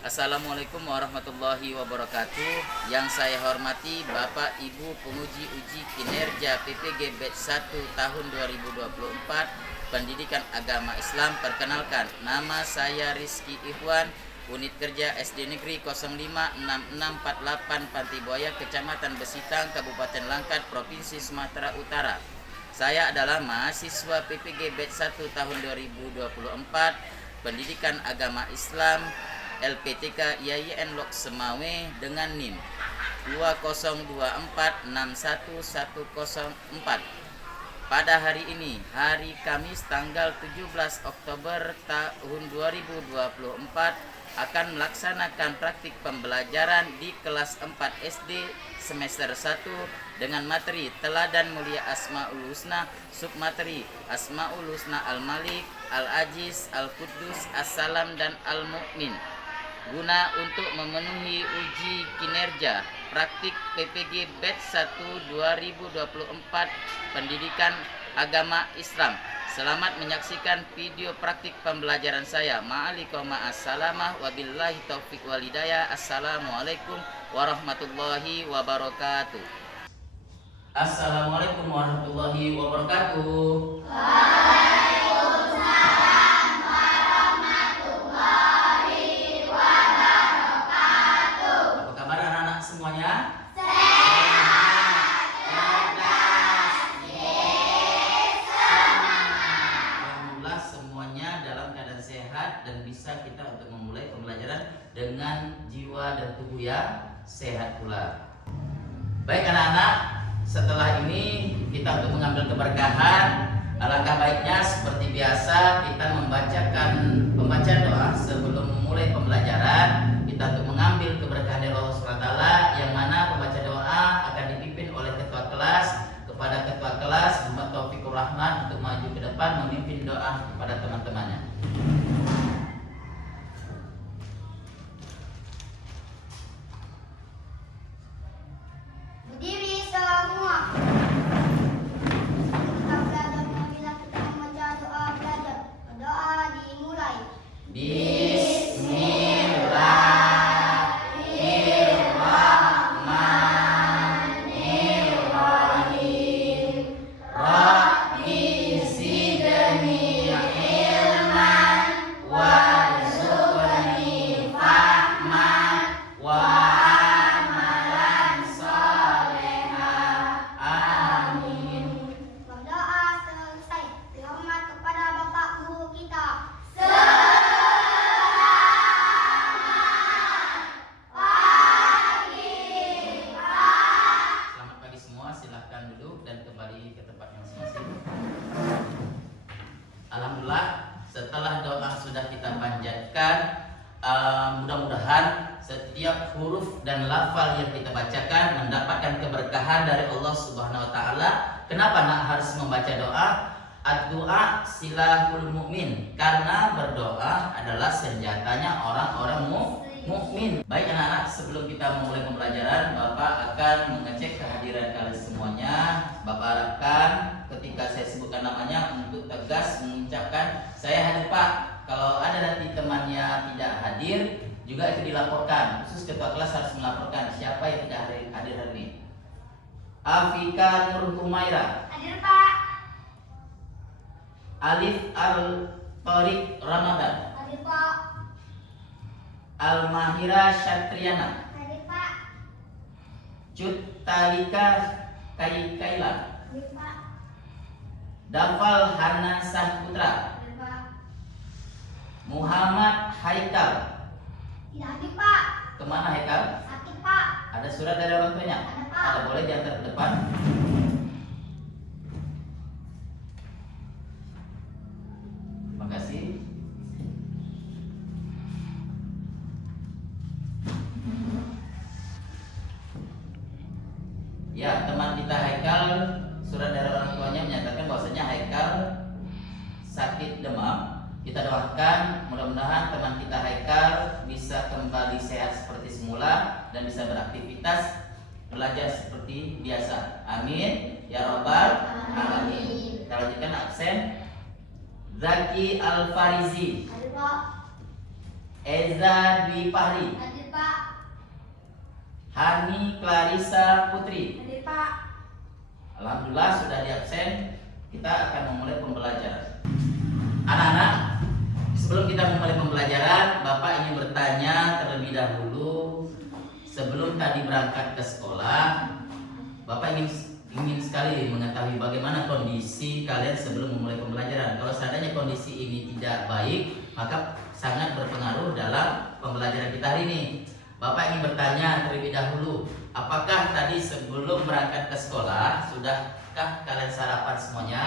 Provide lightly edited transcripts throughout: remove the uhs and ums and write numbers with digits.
Assalamualaikum warahmatullahi wabarakatuh. Yang saya hormati Bapak Ibu penguji uji kinerja PPG Batch 1 tahun 2024 Pendidikan Agama Islam. Perkenalkan, nama saya Rizky Ikhwan, Unit Kerja SD Negeri 056648 Pantibuaya, Kecamatan Besitang, Kabupaten Langkat, Provinsi Sumatera Utara. Saya adalah mahasiswa PPG Batch 1 tahun 2024 Pendidikan Agama Islam LPTK IAIN Lok Semawe dengan NIM 202461104. Pada hari ini, hari Kamis tanggal 17 Oktober tahun 2024, akan melaksanakan praktik pembelajaran di kelas 4 SD semester 1 dengan materi Teladan Mulia Asmaul Husna, submateri Asmaul Husna Al-Malik, Al-Aziz, Al-Quddus, As-Salam, dan Al-Mu'min, guna untuk memenuhi uji kinerja praktik PPG Batch 1 2024 Pendidikan Agama Islam. Selamat menyaksikan video praktik pembelajaran saya. Ma'alaikum ma'assalamah wabillahi taufiq walidayah. Assalamualaikum warahmatullahi wabarakatuh. Assalamualaikum warahmatullahi wabarakatuh. Semuanya sehat, cerdas, alhamdulillah semuanya dalam keadaan sehat dan bisa kita untuk memulai pembelajaran dengan jiwa dan tubuh yang sehat pula. Baik anak-anak, setelah ini kita untuk mengambil keberkahan, alangkah baiknya seperti biasa kita membacakan pembacaan doa sebelum memulai pembelajaran. Kita untuk mengambil keberkahan dari Allah SWT, yang mana pembaca doa akan dipimpin oleh ketua kelas. Kepada ketua kelas Muhammad Taufikur Rahman untuk maju ke depan memimpin doa kepada teman-temannya. Berdiri semua. Kita belajar bila kita membaca doa belajar. Doa dimulai. Berdoa selesai. Hormat kepada Bapak Guru kita. Selamat pagi semua, silahkan duduk dan kembali ke tempatnya masing-masing. Alhamdulillah, setelah doa sudah kita panjatkan, mudah-mudahan setiap huruf dan lafal yang kita bacakan mendapatkan keberkahan dari Allah Subhanahu wa taala. Kenapa nak harus membaca doa? Ad-du'a silahul mu'min, karena berdoa adalah senjatanya orang-orang mukmin. Baik anak-anak, sebelum kita memulai pembelajaran, Bapak akan mengecek kehadiran kalian semuanya. Bapak harapkan ketika saya sebutkan namanya untuk tegas mengucapkan saya hadir Pak. Kalau ada nanti temannya tidak hadir, juga itu dilaporkan. Khusus ketua kelas harus melaporkan siapa yang tidak hadir hari ini. Afika Nur Humaira. Hadir Pak. Alif Al-Tariq Ramadan. Hadir Pak. Al-Mahira Syatriana. Hadir Pak. Cut Talika Kaila. Hadir Pak. Dafal Hana Sahputra. Hadir Pak. Muhammad Haikal. Tidak hadir Pak. Kemana Haikal? Sakit Pak. Ada surat dari orang tuanya? Ada, Pak. Ada, boleh diantar ke depan. Terima kasih. Ya, teman kita Haikal, surat dari orang tuanya menyatakan bahwasanya Haikal sakit demam. Kita doakan mudah-mudahan teman kita Haikal bisa kembali sehat seperti semula dan bisa beraktivitas belajar seperti biasa. Amin ya robbal alamin. Kita lanjutkan absen. Zaki Al-Farizi. Hadir Pak. Eza Dwi Fahri, Hadir Pak. Hani Clarissa Putri. Hadir Pak. Alhamdulillah sudah di absen. Kita akan memulai pembelajaran. Anak-anak, sebelum kita memulai pembelajaran, Bapak ingin bertanya terlebih dahulu. Sebelum tadi berangkat ke sekolah, Bapak ingin sekali mengetahui bagaimana kondisi kalian sebelum memulai pembelajaran. Kalau seandainya kondisi ini tidak baik, maka sangat berpengaruh dalam pembelajaran kita hari ini. Bapak ingin bertanya terlebih dahulu, apakah tadi sebelum berangkat ke sekolah sudahkah kalian sarapan semuanya?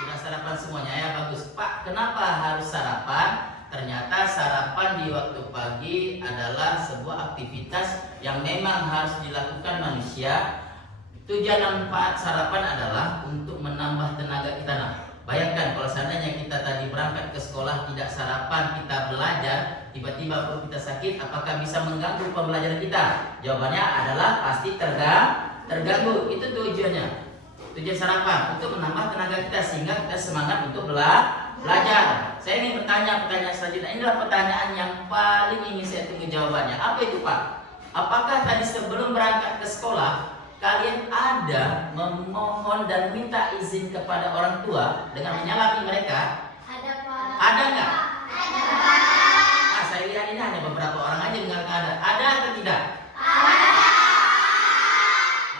Sudah sarapan semuanya ya, bagus. Pak, kenapa harus sarapan? Ternyata sarapan di waktu pagi adalah sebuah aktivitas yang memang harus dilakukan manusia. Tujuan manfaat sarapan adalah untuk menambah tenaga kita. Nah, bayangkan kalau seandainya kita tadi berangkat ke sekolah tidak sarapan, kita belajar, tiba-tiba perut kita sakit, apakah bisa mengganggu pembelajaran kita? Jawabannya adalah pasti terganggu. Itu tujuannya. Tujuan sarapan untuk menambah tenaga kita sehingga kita semangat untuk belajar. Saya ingin bertanya pertanyaan selanjutnya. Inilah pertanyaan yang paling ingin saya tunggu jawabannya. Apa itu, Pak? Apakah tadi sebelum berangkat ke sekolah kalian ada memohon dan minta izin kepada orang tua dengan menyalami mereka? Ada Pak. Ada nggak? Ada Pak. Ah, saya lihat ini hanya beberapa orang aja mengatakan ada. Ada atau tidak? Ada.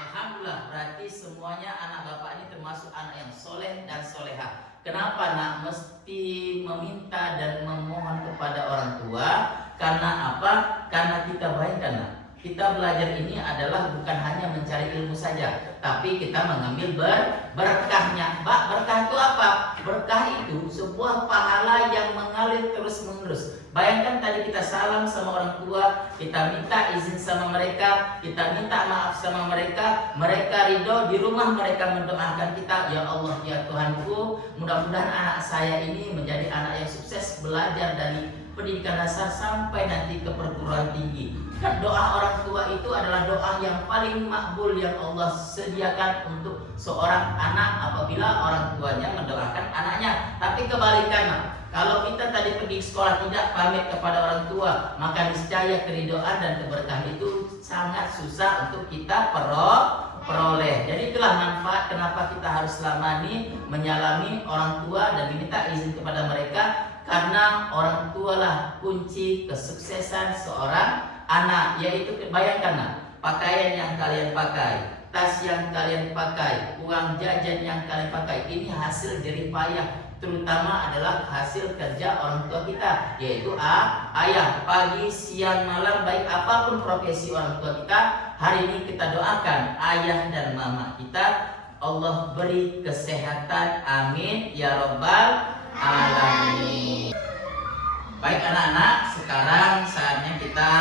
Alhamdulillah, berarti semuanya anak bapak ini termasuk anak yang soleh dan soleha. Kenapa nak mesti meminta dan memohon kepada orang tua? Karena apa? Karena kita bayangkan nak, kita belajar ini adalah bukan hanya mencari ilmu saja, tapi kita mengambil berkahnya. Pak, berkah itu apa? Berkah itu sebuah pahala yang mengalir terus menerus. Bayangkan tadi kita salam sama orang tua, kita minta izin sama mereka, kita minta maaf sama mereka, mereka ridho, di rumah mereka mendoakan kita, ya Allah, ya Tuhanku, mudah-mudahan anak saya ini menjadi anak yang sukses belajar dari pendidikan dasar sampai nanti ke perguruan tinggi. Kan doa orang tua itu adalah doa yang paling makbul yang Allah sediakan untuk seorang anak apabila orang tuanya mendoakan anaknya. Tapi kebalikannya, kalau kita tadi pergi sekolah tidak pamit kepada orang tua, maka niscaya keridhaan dan keberkahan itu sangat susah untuk kita peroleh. Jadi itulah manfaat kenapa kita harus selama ini menyalami orang tua dan diminta izin kepada mereka, karena orang tualah kunci kesuksesan seorang anak. Yaitu bayangkan pakaian yang kalian pakai, tas yang kalian pakai, uang jajan yang kalian pakai, ini hasil jerih payah, terutama adalah hasil kerja orang tua kita, yaitu ayah. Pagi, siang, malam, baik apapun profesi orang tua kita, hari ini kita doakan ayah dan mama kita, Allah beri kesehatan, amin ya robbal alamin. Baik anak-anak, sekarang saatnya kita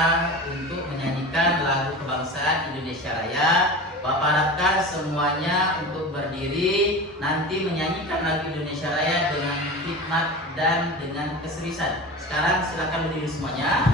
untuk menyanyikan lagu kebangsaan Indonesia Raya. Bapak harapkan semuanya untuk berdiri, nanti menyanyikan lagu Indonesia Raya dengan hikmat dan dengan keseriusan. Sekarang silakan berdiri semuanya.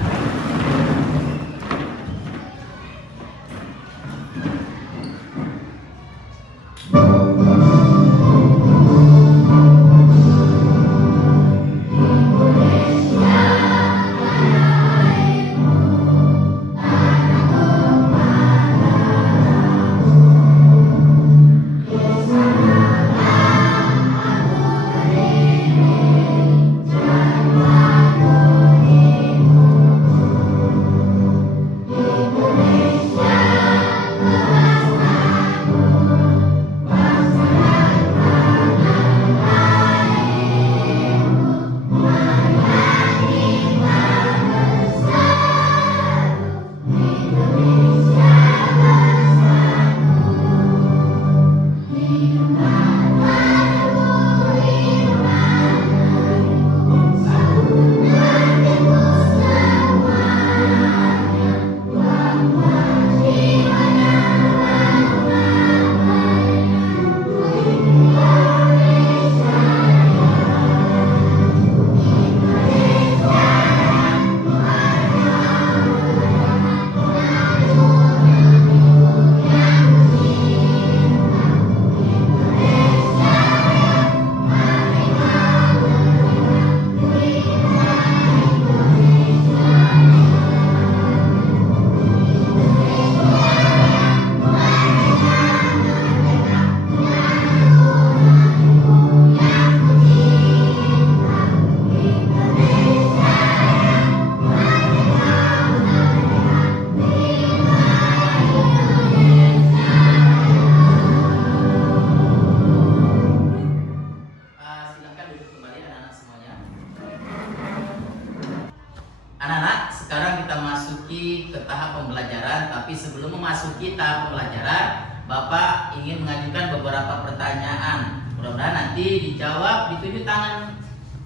memasuki ke tahap pembelajaran, tapi sebelum memasuki tahap pembelajaran, Bapak ingin mengajukan beberapa pertanyaan. Mudah-mudahan nanti dijawab, ditunjuk tangan,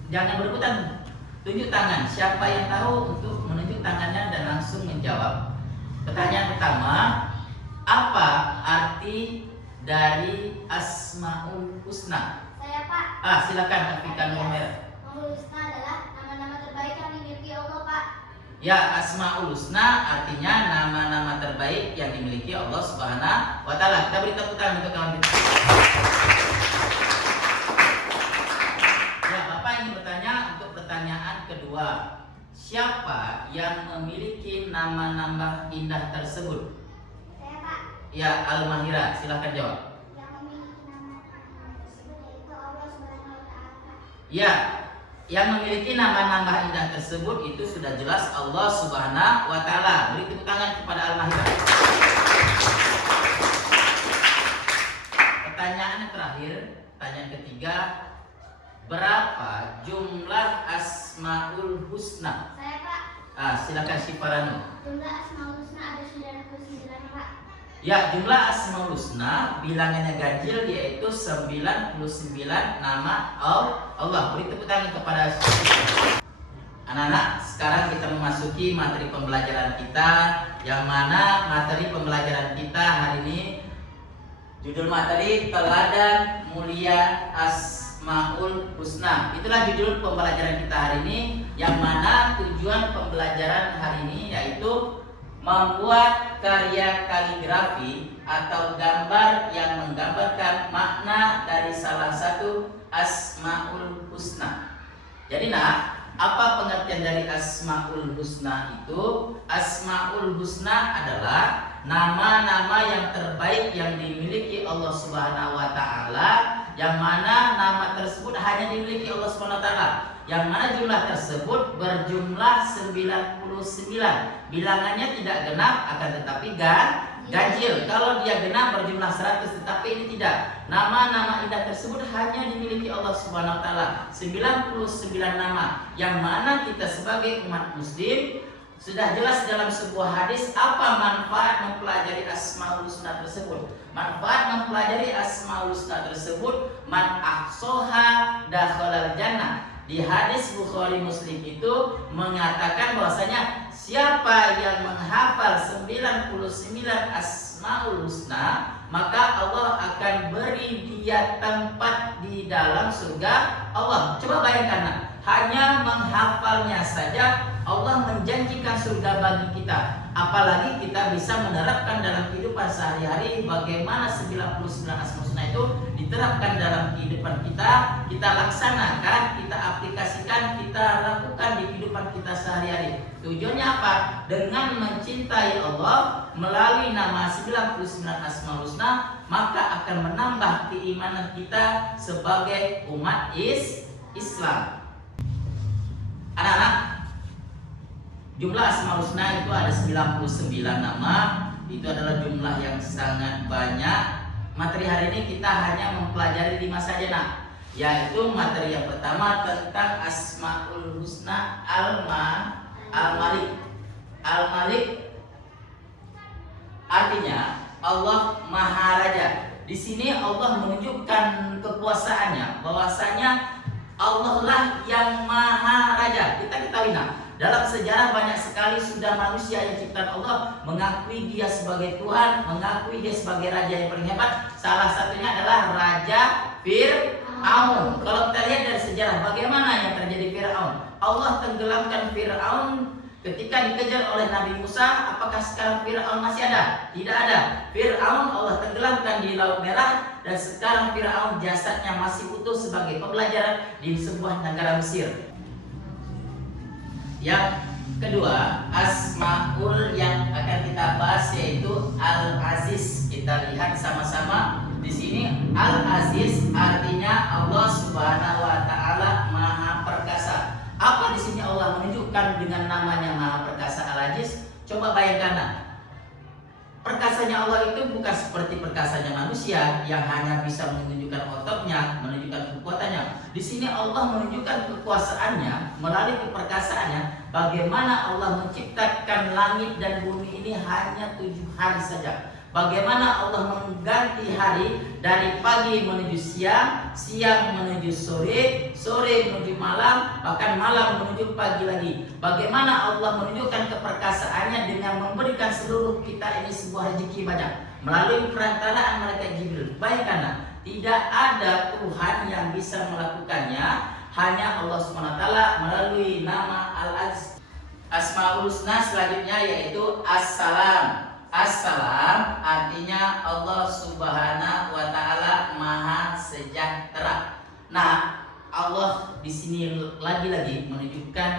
jangan berebutan. Tunjuk tangan, siapa yang tahu untuk menunjuk tangannya dan langsung menjawab. Pertanyaan pertama, apa arti dari Asmaul Husna? Saya Pak. Silakan Afika Nomer. Asmaul Husna adalah nama-nama terbaik yang dimiliki Allah Pak. Ya, Asmaul Husna artinya nama-nama terbaik yang dimiliki Allah Subhanahu wa Ta'ala. Kita beri tepuk tangan untuk kawan kita. Ya, Bapak ingin bertanya untuk pertanyaan kedua. Siapa yang memiliki nama-nama indah tersebut? Saya Pak. Ya, Al-Mahira, silakan jawab. Yang memiliki nama tersebut yaitu Allah Subhanahu wa Ta'ala. Ya, yang memiliki nama-nama indah tersebut itu sudah jelas Allah Subhanahu wa Ta'ala. Beri tepuk tangan kepada Al-Mahira. Pertanyaan yang terakhir, pertanyaan ketiga, berapa jumlah Asmaul Husna? Saya Pak. Silakan Syifarano. Jumlah Asmaul Husna ada 99 Pak. Ya, jumlah Asmaul Husna bilangannya ganjil yaitu 99 nama Allah. Beri tepuk tangan kepada anak-anak. Sekarang kita memasuki materi pembelajaran kita, yang mana materi pembelajaran kita hari ini judul materi teladan mulia Asmaul Husna. Itulah judul pembelajaran kita hari ini, yang mana tujuan pembelajaran hari ini yaitu membuat karya kaligrafi atau gambar yang menggambarkan makna dari salah satu Asmaul Husna. Jadi apa pengertian dari Asmaul Husna itu? Asmaul Husna adalah nama-nama yang terbaik yang dimiliki Allah Subhanahu wa Ta'ala, yang mana nama tersebut hanya dimiliki Allah Subhanahu wa Ta'ala, yang mana jumlah tersebut berjumlah 99. Bilangannya tidak genap, akan tetapi ganjil. Kalau dia genap berjumlah 100, tetapi ini tidak. Nama-nama indah tersebut hanya dimiliki Allah Subhanahu wa Ta'ala, 99 nama, yang mana kita sebagai umat muslim sudah jelas dalam sebuah hadis apa manfaat mempelajari Asmaul Husna tersebut. Manfaat mempelajari Asmaul Husna tersebut, man ahsoha dakhalal jannah. Di hadis Bukhari Muslim itu mengatakan bahwasanya siapa yang menghafal 99 Asmaul Husna, maka Allah akan beri dia tempat di dalam surga Allah. Coba bayangkan, hanya menghafalnya saja Allah menjanjikan surga bagi kita. Apalagi kita bisa menerapkan dalam kehidupan sehari-hari bagaimana 99 Asmaul Husna itu diterapkan dalam kehidupan kita, kita laksanakan, kita aplikasikan, kita lakukan di kehidupan kita sehari-hari. Tujuannya apa? Dengan mencintai Allah melalui nama 99 Asmaul Husna, maka akan menambah keimanan kita sebagai umat Islam. Anak-anak, jumlah Asmaul Husna itu ada 99 nama. Itu adalah jumlah yang sangat banyak. Materi hari ini kita hanya mempelajari 5 saja, yaitu materi yang pertama tentang Asmaul Husna Al-Malik. Al-Malik artinya Allah Maha Raja. Di sini Allah menunjukkan kekuasaannya, bahwasanya Allah lah yang Maha Raja. Kita ketahui dalam sejarah banyak sekali sudah manusia yang ciptaan Allah mengakui dia sebagai Tuhan, mengakui dia sebagai raja yang paling hebat. Salah satunya adalah Raja Fir'aun. Kalau kita lihat dari sejarah bagaimana yang terjadi Fir'aun, Allah tenggelamkan Fir'aun ketika dikejar oleh Nabi Musa. Apakah sekarang Fir'aun masih ada? Tidak ada. Fir'aun Allah tenggelamkan di Laut Merah, dan sekarang Fir'aun jasadnya masih utuh sebagai pembelajaran di sebuah negara Mesir. Yang kedua, Asmaul yang akan kita bahas yaitu Al-Aziz. Kita lihat sama-sama di sini. Al-Aziz artinya Allah Subhanahu wa Ta'ala Maha Perkasa. Apa di sini Allah menunjukkan dengan namanya Maha Perkasa Al-Aziz? Coba bayangkan, Perkasanya Allah itu bukan seperti perkasanya manusia yang hanya bisa menunjukkan ototnya, menunjukkan kekuatannya. Di sini Allah menunjukkan kekuasaannya melalui keperkasaannya. Bagaimana Allah menciptakan langit dan bumi ini hanya 7 hari saja. Bagaimana Allah mengganti hari dari pagi menuju siang, siang menuju sore, sore menuju malam, bahkan malam menuju pagi lagi. Bagaimana Allah menunjukkan keperkasaannya dengan memberikan seluruh kita ini sebuah rezeki banyak melalui perantaraan malaikat Jibril. Bayangkanlah, tidak ada Tuhan yang bisa melakukannya, hanya Allah SWT melalui nama Al-Aziz. Asmaul Husna selanjutnya yaitu As-Salam. As-Salam artinya Allah Subhanahu wa taala Maha Sejahtera. Nah, Allah di sini lagi-lagi menunjukkan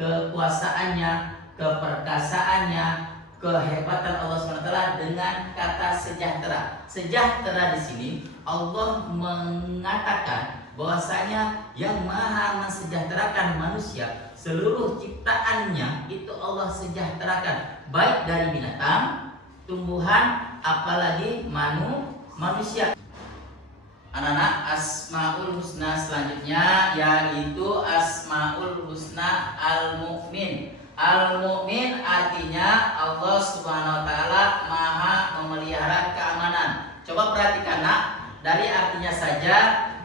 kekuasaannya, keperkasaannya, kehebatan Allah SWT dengan kata sejahtera. Sejahtera di sini Allah mengatakan bahwasanya yang Maha mensejahterakan manusia, seluruh ciptaannya itu Allah sejahterakan, baik dari binatang, tumbuhan, apalagi manusia. Anak-anak, Asmaul Husna selanjutnya yaitu Asmaul Husna Al-Mu'min. Al-Mu'min artinya Allah Subhanahu wa taala Maha memelihara keamanan. Coba perhatikan nak, dari artinya saja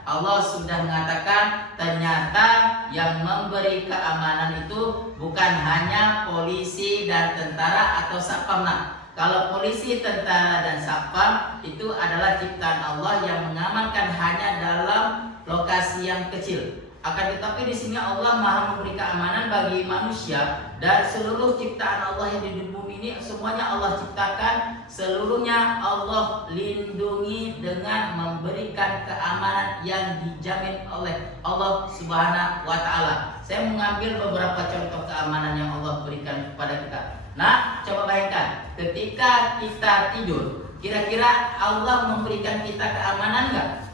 Allah sudah mengatakan ternyata yang memberi keamanan itu bukan hanya polisi dan tentara atau satpam nak. Kalau polisi, tentara, dan satpam itu adalah ciptaan Allah yang mengamankan hanya dalam lokasi yang kecil. Akan tetapi di sini Allah Maha memberi keamanan bagi manusia dan seluruh ciptaan Allah yang di bumi ini semuanya Allah ciptakan, seluruhnya Allah lindungi dengan memberikan keamanan yang dijamin oleh Allah Subhanahu wa taala. Saya mengambil beberapa contoh keamanan yang Allah berikan kepada kita. Nah, coba bayangkan, ketika kita tidur, kira-kira Allah memberikan kita keamanan enggak?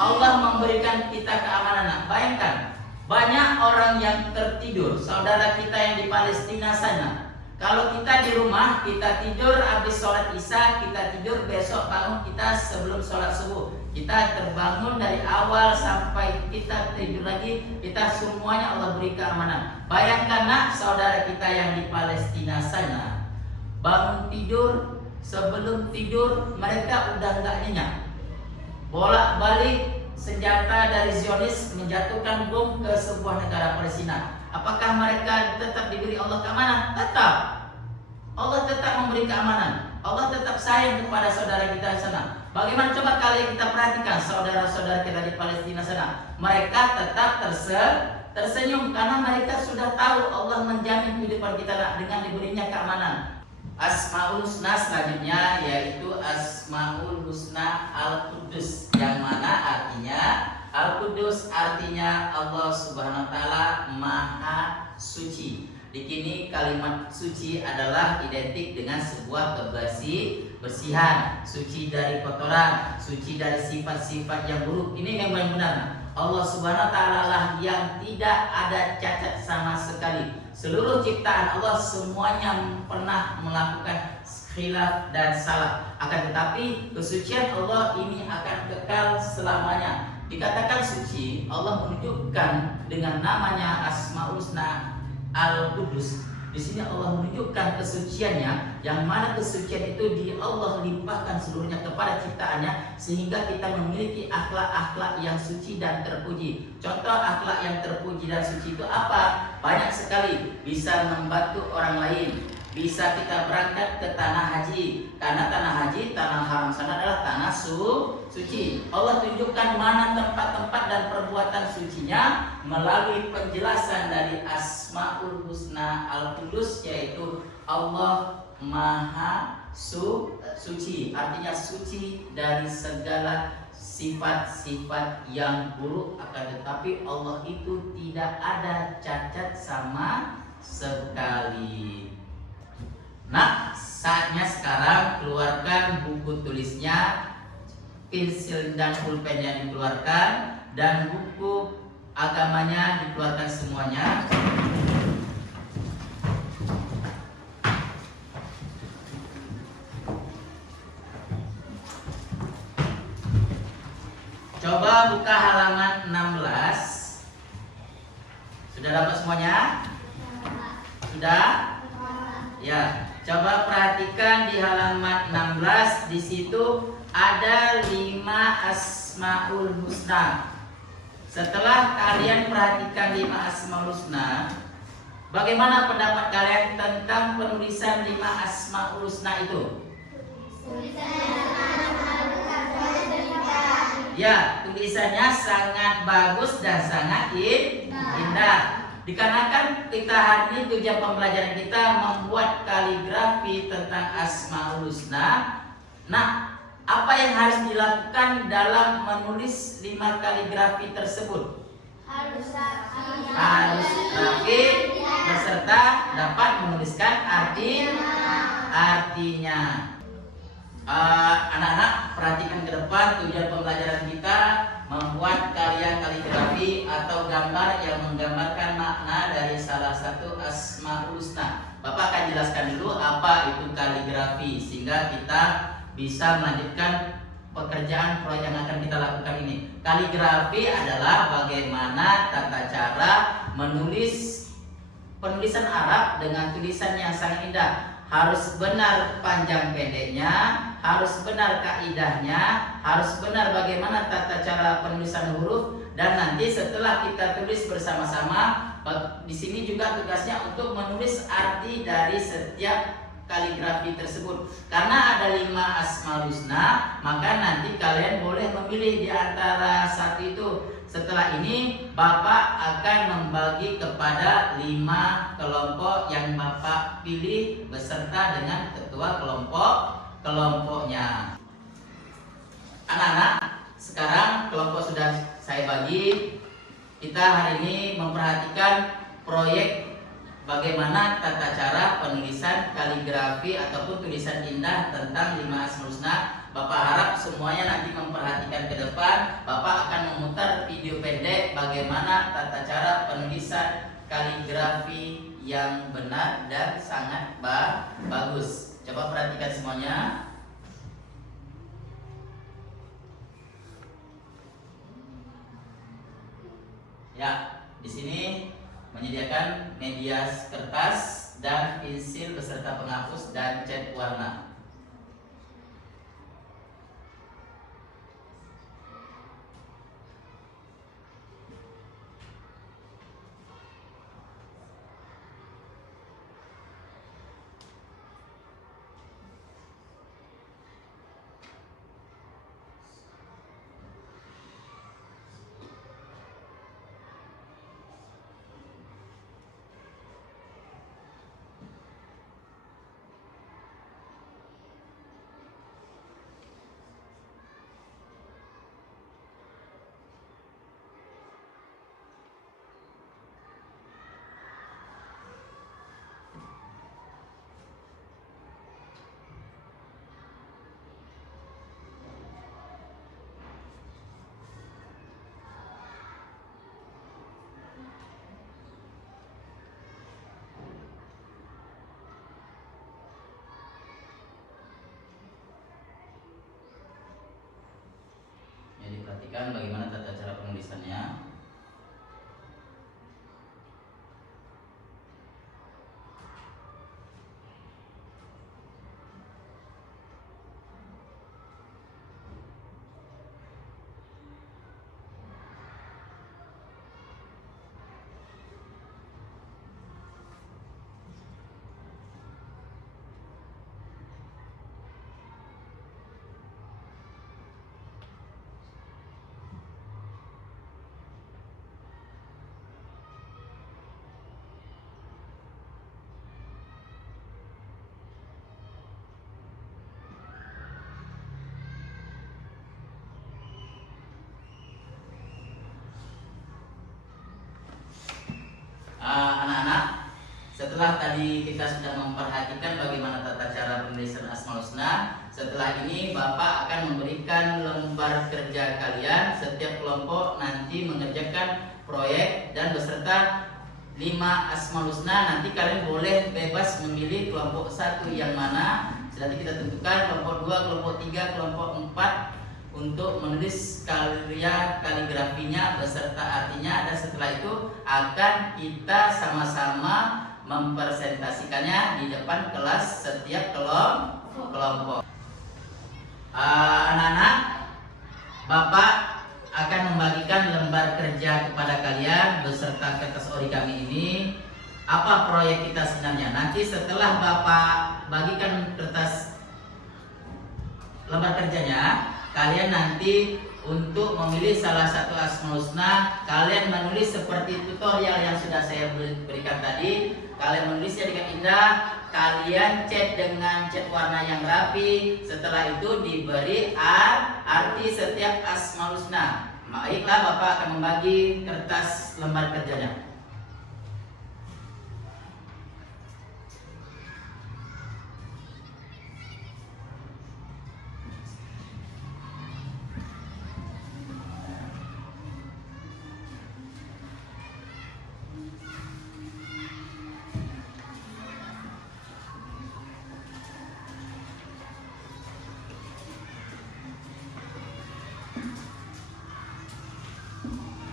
Allah memberikan kita keamanan. Nah, bayangkan, banyak orang yang tertidur, saudara kita yang di Palestina sana. Kalau kita di rumah, kita tidur habis sholat isya, kita tidur, besok bangun kita sebelum sholat subuh. Kita terbangun dari awal sampai kita tidur lagi, kita semuanya Allah beri keamanan. Bayangkan nak, saudara kita yang di Palestina sana, bangun tidur, sebelum tidur mereka udah nggak nyenyak. Bolak-balik senjata dari Zionis menjatuhkan bom ke sebuah negara Palestina. Apakah mereka tetap diberi Allah keamanan? Tetap. Allah tetap memberi keamanan. Allah tetap sayang kepada saudara kita di sana. Bagaimana coba kali kita perhatikan saudara-saudara kita di Palestina sana. Mereka tetap tersenyum karena mereka sudah tahu Allah menjamin kehidupan kita dengan diberinya keamanan. Asmaul Husna selanjutnya yaitu Asmaul Husna Al-Qudus, yang mana artinya Al-Qudus artinya Allah Subhanahu wa taala Maha Suci. Di sini kalimat suci adalah identik dengan sebuah kebersihan, suci dari kotoran, suci dari sifat-sifat yang buruk. Ini memang benar. Allah Subhanahu wa taala lah yang tidak ada cacat sama sekali. Seluruh ciptaan Allah semuanya pernah melakukan khilaf dan salah. Akan tetapi kesucian Allah ini akan kekal selamanya. Dikatakan suci, Allah menunjukkan dengan namanya Asmaul Husna Al-Qudus. Di sini Allah menunjukkan kesuciannya, yang mana kesucian itu di Allah limpahkan seluruhnya kepada ciptaannya, sehingga kita memiliki akhlak-akhlak yang suci dan terpuji. Contoh akhlak yang terpuji dan suci itu apa? Banyak sekali. Bisa membantu orang lain, bisa kita berangkat ke tanah haji, karena tanah haji, tanah haram sana adalah tanah suci. Allah tunjukkan mana tempat-tempat dan perbuatan sucinya melalui penjelasan dari Asmaul Husna Al-Qudus, yaitu Allah Maha Suci, artinya suci dari segala sifat-sifat yang buruk. Akan tetapi Allah itu tidak ada cacat sama sekali. Nah, saatnya sekarang keluarkan buku tulisnya, pensil dan pulpennya dikeluarkan, dan buku agamanya dikeluarkan semuanya. Sudah? Ya, coba perhatikan di halaman 16. Di situ ada 5 asmaul husna. Setelah kalian perhatikan 5 asmaul husna, bagaimana pendapat kalian tentang penulisan 5 asmaul husna itu? Ya, tulisannya sangat bagus dan sangat indah. Dikarenakan kita hari ini tujuan pembelajaran kita membuat kaligrafi tentang Asmaul Husna. Nah, apa yang harus dilakukan dalam menulis 5 kaligrafi tersebut? Harus Rapi beserta dapat menuliskan artinya. Anak-anak perhatikan ke depan, tujuan pembelajaran kita membuat karya kaligrafi atau gambar yang menggambarkan makna dari salah satu Asmaul Husna. Bapak akan jelaskan dulu apa itu kaligrafi sehingga kita bisa melanjutkan pekerjaan proyek yang akan kita lakukan ini. Kaligrafi adalah bagaimana tata cara menulis penulisan Arab dengan tulisan yang sangat indah. Harus benar panjang pendeknya, harus benar kaidahnya, harus benar bagaimana tata cara penulisan huruf, dan nanti setelah kita tulis bersama-sama, di sini juga tugasnya untuk menulis arti dari setiap kaligrafi tersebut. Karena ada 5 Asmaul Husna, maka nanti kalian boleh memilih di antara satu itu. Setelah ini Bapak akan membagi kepada 5 kelompok yang Bapak pilih beserta dengan ketua kelompoknya. Anak-anak, sekarang kelompok sudah saya bagi. Kita hari ini memperhatikan proyek bagaimana tata cara penulisan kaligrafi ataupun tulisan indah tentang 5 Asmaul Husna. Bapak harap semuanya nanti memperhatikan ke depan. Bapak akan memutar video pendek bagaimana tata cara penulisan kaligrafi yang benar dan sangat bagus. Coba perhatikan semuanya. Ya, di sini menyediakan media kertas dan pensil beserta penghapus dan cat warna. Jadi perhatikan bagaimana tata cara penulisannya. Anak-anak, setelah tadi kita sudah memperhatikan bagaimana tata cara penulisan Asmaul Husna, setelah ini Bapak akan memberikan lembar kerja kalian. Setiap kelompok nanti mengerjakan proyek dan beserta 5 Asmaul Husna. Nanti kalian boleh bebas memilih kelompok 1 yang mana. Nanti kita tentukan kelompok 2, kelompok 3, kelompok 4 untuk menulis karya kaligrafinya beserta artinya, dan setelah itu akan kita sama-sama mempresentasikannya di depan kelas setiap kelompok. Anak-anak, Bapak akan membagikan lembar kerja kepada kalian beserta kertas origami ini. Apa proyek kita sebenarnya? Nanti setelah Bapak bagikan kertas lembar kerjanya, kalian nanti untuk memilih salah satu Asmaul Husna, kalian menulis seperti tutorial yang sudah saya berikan tadi. Kalian menulisnya dengan indah, kalian cat dengan cat warna yang rapi. Setelah itu diberi arti setiap Asmaul Husna. Baiklah, Bapak akan membagi kertas lembar kerjanya.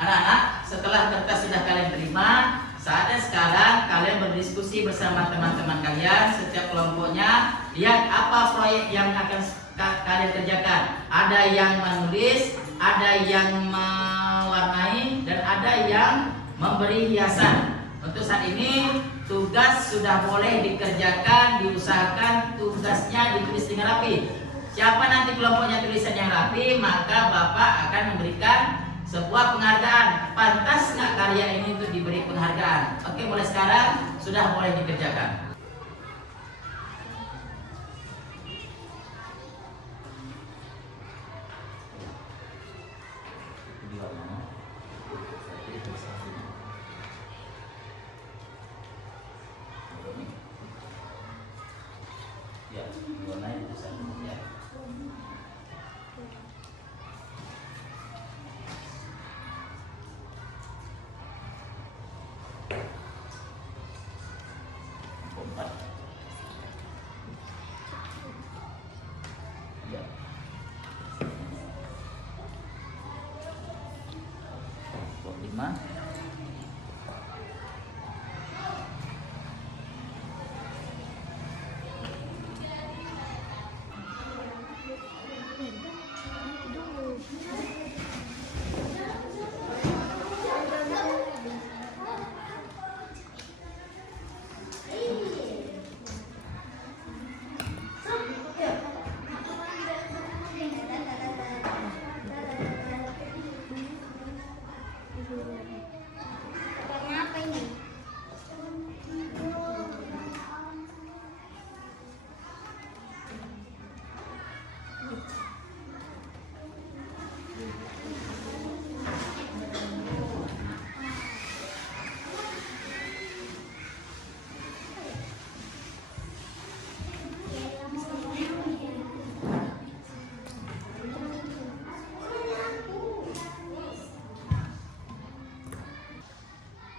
Anak-anak, setelah kertas sudah kalian terima, saatnya sekarang kalian berdiskusi bersama teman-teman kalian. Setiap kelompoknya lihat apa proyek yang akan kalian kerjakan. Ada yang menulis, ada yang mewarnai, dan ada yang memberi hiasan. Untuk saat ini tugas sudah boleh dikerjakan, diusahakan tugasnya ditulis dengan rapi. Siapa nanti kelompoknya tulisan yang rapi, maka Bapak akan memberikan sebuah penghargaan. Pantas nggak karya ini untuk diberi penghargaan? Oke, mulai sekarang sudah boleh dikerjakan. Ya, warnanya itu sama ya. Kenapa ini?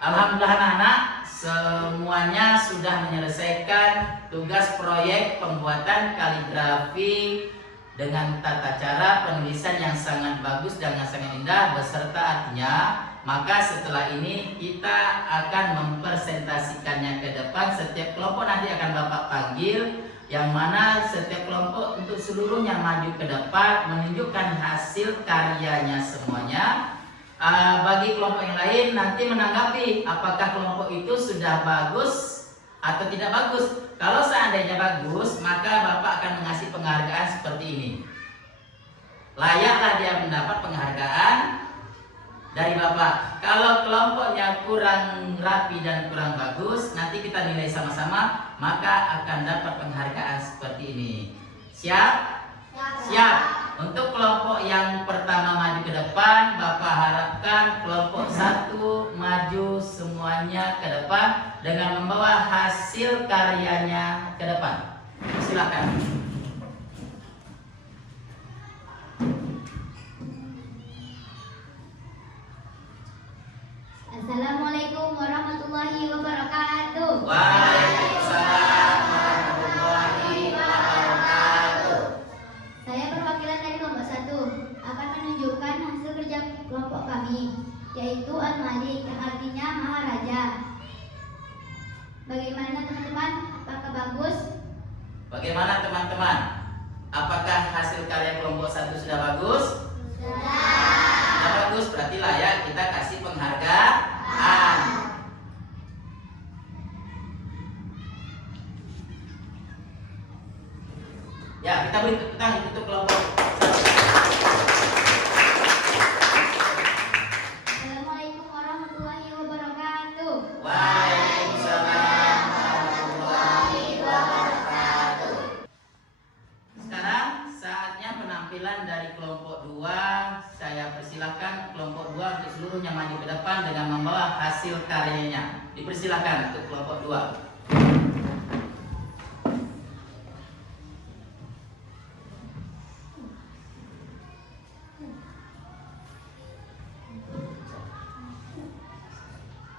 Alhamdulillah anak-anak, semuanya sudah menyelesaikan tugas proyek pembuatan kaligrafi dengan tata cara penulisan yang sangat bagus dan yang sangat indah beserta artinya. Maka setelah ini kita akan mempresentasikannya ke depan. Setiap kelompok nanti akan Bapak panggil, yang mana setiap kelompok untuk seluruhnya maju ke depan menunjukkan hasil karyanya semuanya. Bagi kelompok yang lain nanti menanggapi apakah kelompok itu sudah bagus atau tidak bagus. Kalau seandainya bagus, maka Bapak akan mengasih penghargaan seperti ini. Layaklah dia mendapat penghargaan dari Bapak. Kalau kelompoknya kurang rapi dan kurang bagus, nanti kita nilai sama-sama, maka akan dapat penghargaan seperti ini. Siap? Siap. Untuk kelompok yang pertama maju ke depan, Bapak harapkan kelompok 1 maju semuanya ke depan dengan membawa hasil karyanya ke depan. Silakan. Assalamualaikum warahmatullahi wabarakatuh. Waalaikumsalam warahmatullahi wabarakatuh. Saya perwakilan dari kelompok 1. Bagaimana teman-teman? Apakah bagus? Bagaimana teman-teman? Apakah hasil karya kelompok 1 sudah bagus? Sudah bagus, berarti layak kita kasih penghargaan. Ya, kita beri tepuk tangan untuk kelompok 1. Assalamualaikum warahmatullahi wabarakatuh. Waalaikumsalam warahmatullahi wabarakatuh. Sekarang saatnya penampilan dari kelompok 2. Saya persilahkan kelompok 2 untuk seluruhnya maju ke depan dengan membawa hasil karyanya. Dipersilakan untuk kelompok 2.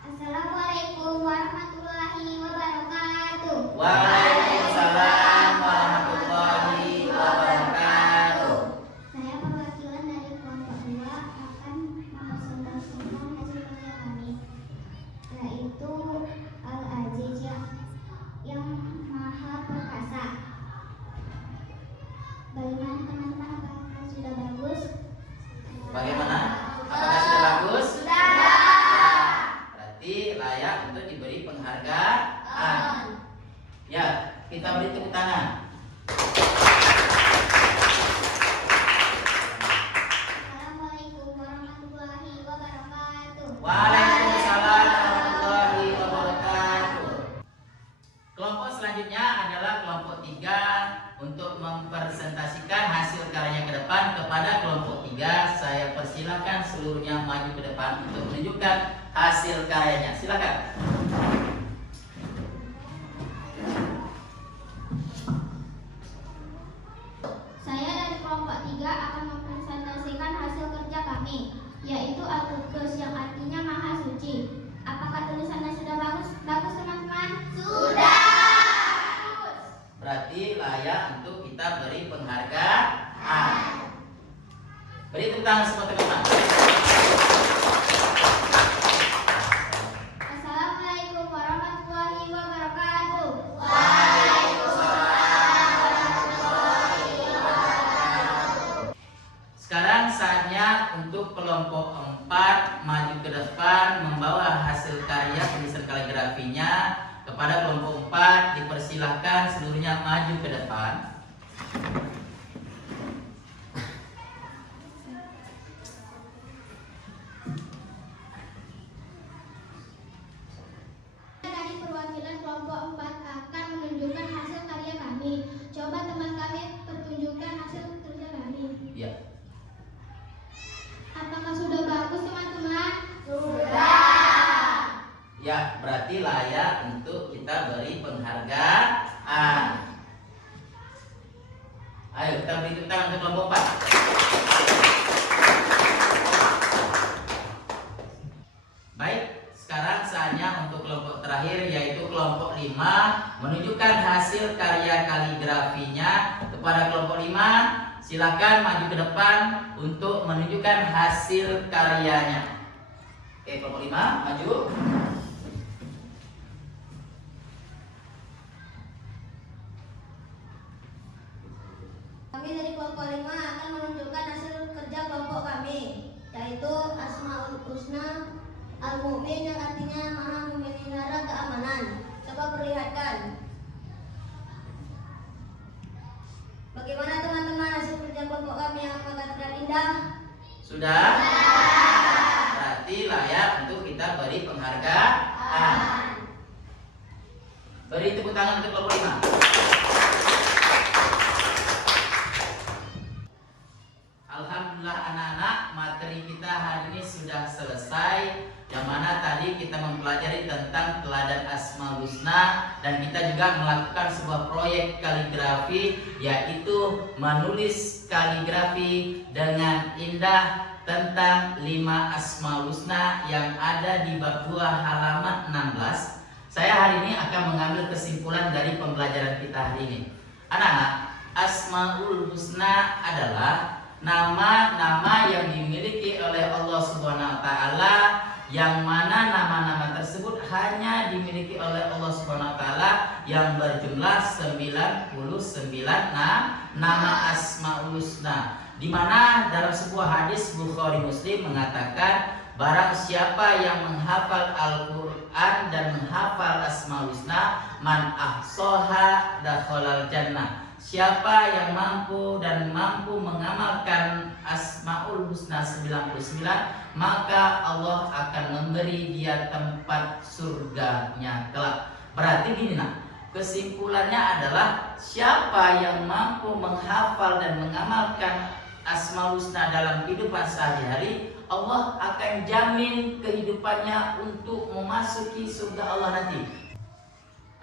Assalamualaikum warahmatullahi wabarakatuh. Waalaikumsalam warahmatullahi wabarakatuh. Saya perwakilan dari kelompok 2 akan mempresentasikan hasil kerja kami, yaitu Al-Aziz yang Maha Perkasa. Bagaimana teman-teman? Apakah sudah bagus? Bagaimana? Apakah sudah bagus? Sudah. Berarti layak untuk diberi penghargaan. Ya, kita beri tepuk tangan. Assalamualaikum warahmatullahi wabarakatuh. Waalaikumsalam warahmatullahi wabarakatuh. Kelompok selanjutnya adalah kelompok 3 untuk mempresentasikan hasil karyanya ke depan. Kepada kelompok 3, saya persilakan seluruhnya maju ke depan untuk menunjukkan hasil karyanya. Silakan. Saya dari kelompok 3 akan mempresentasikan hasil kerja kami, yaitu Al-Qudus yang artinya Maha Suci. Apakah tulisannya sudah bagus? Bagus teman-teman? Sudah. Berarti layak untuk kita beri penghargaan. Beri tepuk tangan semua teman-teman. Assalamualaikum warahmatullahi wabarakatuh. Sekarang saatnya untuk kelompok 4 maju ke depan membawa hasil karya tulisan kaligrafinya. Kepada kelompok 4 dipersilahkan seluruhnya maju ke depan. Dari perwakilan kelompok 4 akan menunjukkan hasil karya kami. Coba teman kami pertunjukkan hasil kerja kami. Ya. Apakah sudah bagus teman-teman? Ya, berarti layak untuk kita beri penghargaan. Ayo kita beri tepuk tangan untuk kelompok 4. Baik, sekarang saatnya untuk kelompok terakhir yaitu kelompok 5 menunjukkan hasil karya kaligrafinya. Kepada kelompok 5, silakan maju ke depan untuk menunjukkan hasil karyanya. Oke, kelompok 5 maju. Kami dari kelompok 5 akan menunjukkan hasil kerja kelompok kami, yaitu Asmaul Husna Al-Mu'min yang artinya Maha memelihara keamanan. Coba perlihatkan. Bagaimana teman-teman hasil kerja kelompok kami yang amat dan indah? Sudah? Berarti layak untuk kita beri penghargaan. Beri tepuk tangan untuk kelompok 5. Alhamdulillah anak-anak, materi kita hari ini sudah selesai. Yang mana tadi kita mempelajari tentang teladan Asmaul Husna dan kita juga melakukan sebuah proyek kaligrafi, yaitu menulis kaligrafi dengan indah tentang 5 Asmaul Husna yang ada di bab 2 halaman 16. Saya hari ini akan mengambil kesimpulan dari pembelajaran kita hari ini. Anak-anak, Asmaul Husna adalah nama-nama yang dimiliki oleh Allah Subhanahu wa taala yang mana nama-nama tersebut hanya dimiliki oleh Allah Subhanahu wa taala yang berjumlah 99 nama Asmaul Husna. Di mana dalam sebuah hadis Bukhari Muslim mengatakan, barang siapa yang menghafal Al-Qur'an dan menghafal Asmaul Husna, man ahsaha dakhalal jannah. Siapa yang mampu dan mampu mengamalkan Asmaul Husna 99, maka Allah akan memberi dia tempat surganya kelak. Berarti gini nak, kesimpulannya adalah siapa yang mampu menghafal dan mengamalkan Asmaul Husna dalam kehidupan sehari-hari, Allah akan jamin kehidupannya untuk memasuki surga Allah nanti.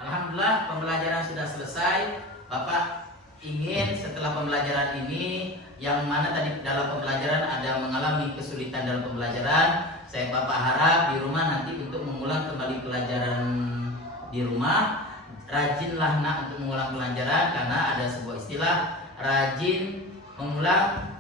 Alhamdulillah, pembelajaran sudah selesai. Bapak ingin setelah pembelajaran ini, yang mana tadi dalam pembelajaran ada mengalami kesulitan dalam pembelajaran, saya Bapak harap di rumah nanti untuk mengulang kembali pelajaran di rumah. Rajinlah nak untuk mengulang pelajaran, karena ada sebuah istilah, rajin mengulang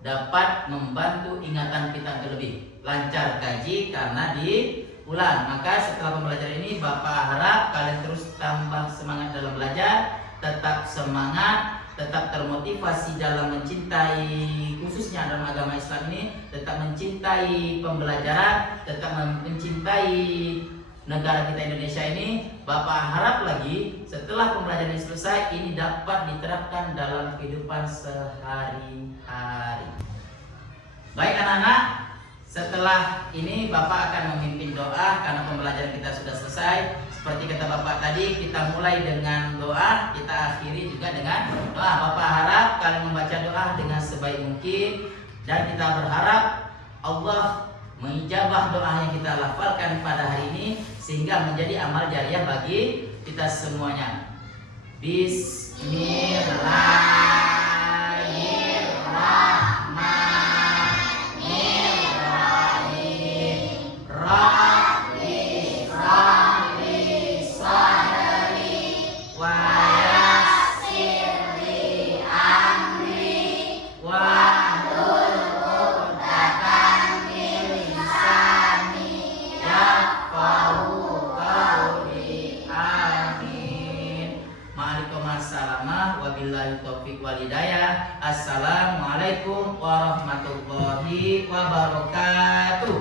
dapat membantu ingatan kita lebih lancar kaji karena diulang. Maka setelah pembelajaran ini Bapak harap kalian terus tambah semangat dalam belajar, tetap semangat, tetap termotivasi dalam mencintai, khususnya dalam agama Islam ini, tetap mencintai pembelajaran, tetap mencintai negara kita Indonesia ini. Bapak harap lagi setelah pembelajaran ini selesai, ini dapat diterapkan dalam kehidupan sehari-hari. Baik anak-anak, setelah ini Bapak akan memimpin doa karena pembelajaran kita sudah selesai. Seperti kata Bapak tadi, kita mulai dengan doa, kita akhiri juga dengan doa. Bapak harap kalian membaca doa dengan sebaik mungkin, dan kita berharap Allah mengijabah doa yang kita lafalkan pada hari ini sehingga menjadi amal jariah bagi kita semuanya. Bismillahirrahmanirrahim. Rabbi shrahli sadri wa yassirli amri wahlul 'uqdatam min lisani yafqahu qawli. Amin. Ma'alaikumsalam wabillahi taufiq wal hidayah. Assalamualaikum warahmatullahi wabarakatuh.